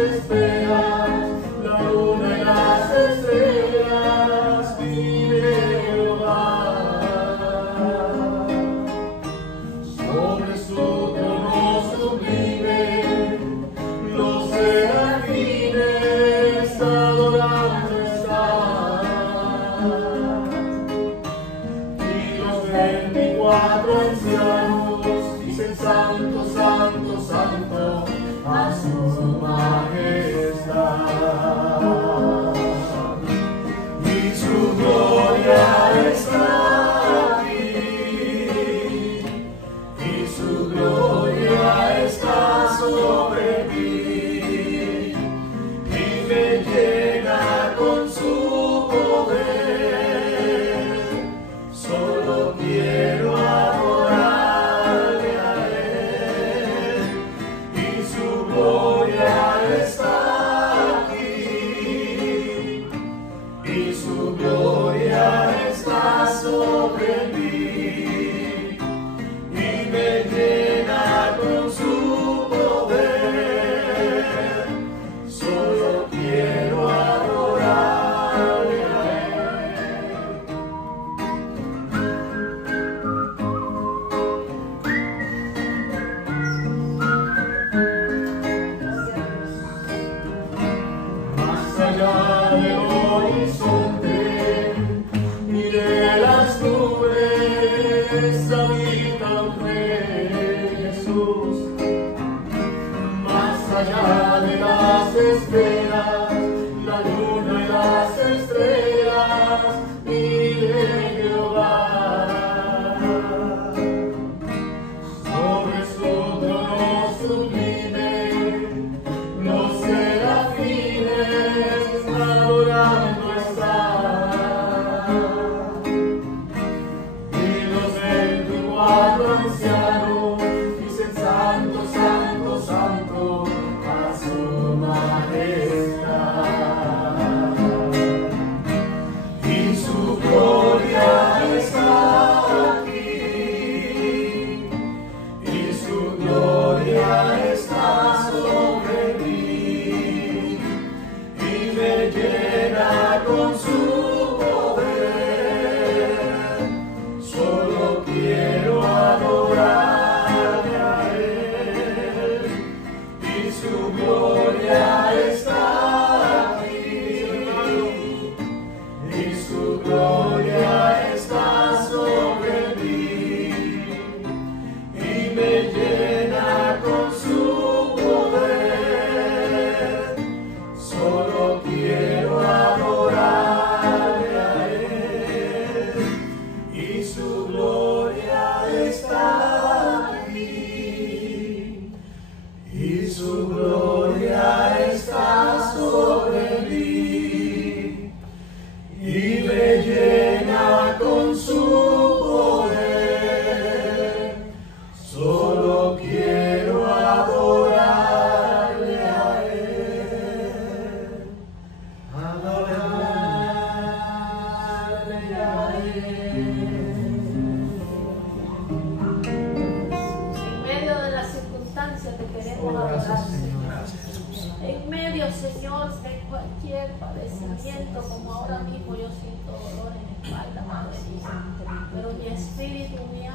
esferas, la luna y las estrellas, vive Jehová. Sobre su trono sublime, los serafines adorando están, y los 24 ancianos dicen santo, santo, santo a su majestad, y su gloria está aquí, y su gloria está sobre mí, y me llena con su poder. Solo quiero adorarle a él, y su gloria está aquí, y su gloria está sobre mí, y me llena con su poder. Solo quiero adorarle a él. Más allá del horizonte, miré las nubes, habita un rey Jesús. Más allá de las esferas, la luna y las estrellas, vive Jehová. Sobre su trono sublime, los serafines adorando están, y los 24 ancianos dicen santo, santo, santo a su majestad, y su gloria está aquí, y su gloria está sobre mí, y me llena con su poder. Solo quiero adorarle a él, y su gloria está aquí, y su gloria está sobre mí, y me llena con su poder. Solo quiero adorarle a él, y su gloria está aquí, y su gloria está sobre mí, y me llena con su poder. Solo quiero adorarle a él, adorarle a él. En medio de las circunstancias te queremos adorar, Señor. En medio, Señor, de cualquier padecimiento, como ahora mismo yo siento dolor en la espalda, Padre mío. Pero mi espíritu, mi